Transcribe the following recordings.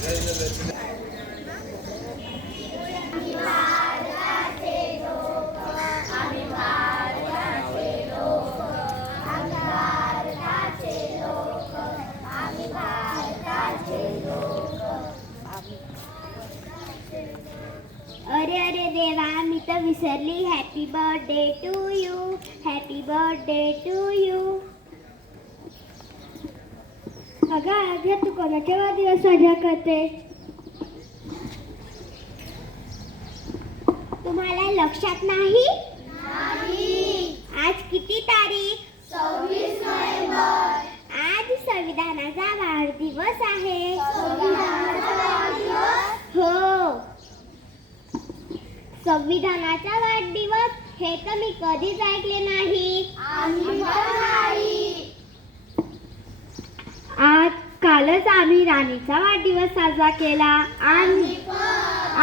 अरे अरे देवा, मी तर विसरली. Happy birthday to you, happy birthday to you. अगं आराध्या, तू कोणाच्या वाढदिवस साजरा करते? तुम्हाला लक्षात नाही? आज किती तारीख? 26 नोव्हेंबर. आज संविधानाचा वाढदिवस आहे. हो, संविधानाचा वाढदिवस हे तर मी कधीच ऐकले नाही. आज कालच आम्ही राणीचा वाढदिवस साजरा केला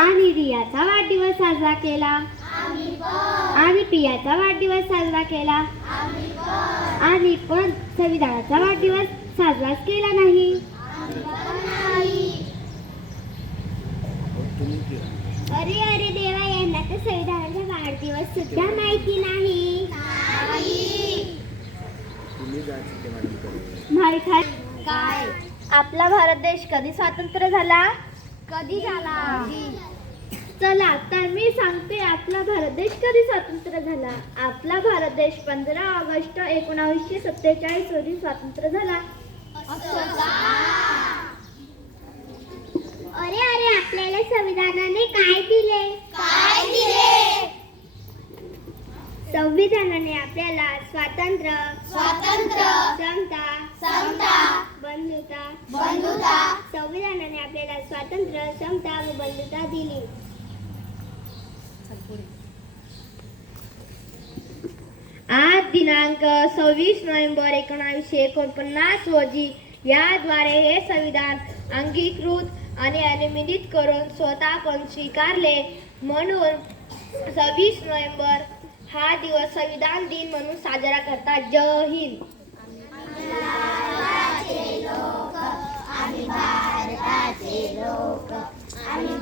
आणि रियाचा वाढदिवस साजरा केला आणि पियाचा वाढदिवस साजरा केला आणि पण संविधानाचा वाढदिवस साजराच केला नाही. अरे अरे देवा, यांना तर संविधानाचा वाढदिवस सुद्धा माहिती नाही. माहित आहे काय? आपला भारत देश कधी स्वतंत्र झाला? कधी झाला? चला तर मी सांगते, आपला भारत देश कधी स्वतंत्र झाला. आपला भारत देश 15 ऑगस्ट 1947 रोजी स्वतंत्र झाला. अरे अरे, आपल्याला संविधानाने काय दिले? संविधानाने आपल्याला स्वातंत्र्य, समता, बंधुता. संविधानाने आपल्याला स्वातंत्र्य, समता व बंधुता दिली. आज दिनांक 26 नोव्हेंबर 1949 रोजी याद्वारे हे संविधान अंगीकृत आणि अनुमोदित करून स्वतःकडून स्वीकारले. म्हणून 26 नोव्हेंबर हा दिवस संविधान दिन म्हणून साजरा करतात. जय हिंद. आम्ही भारताचे लोक, आम्ही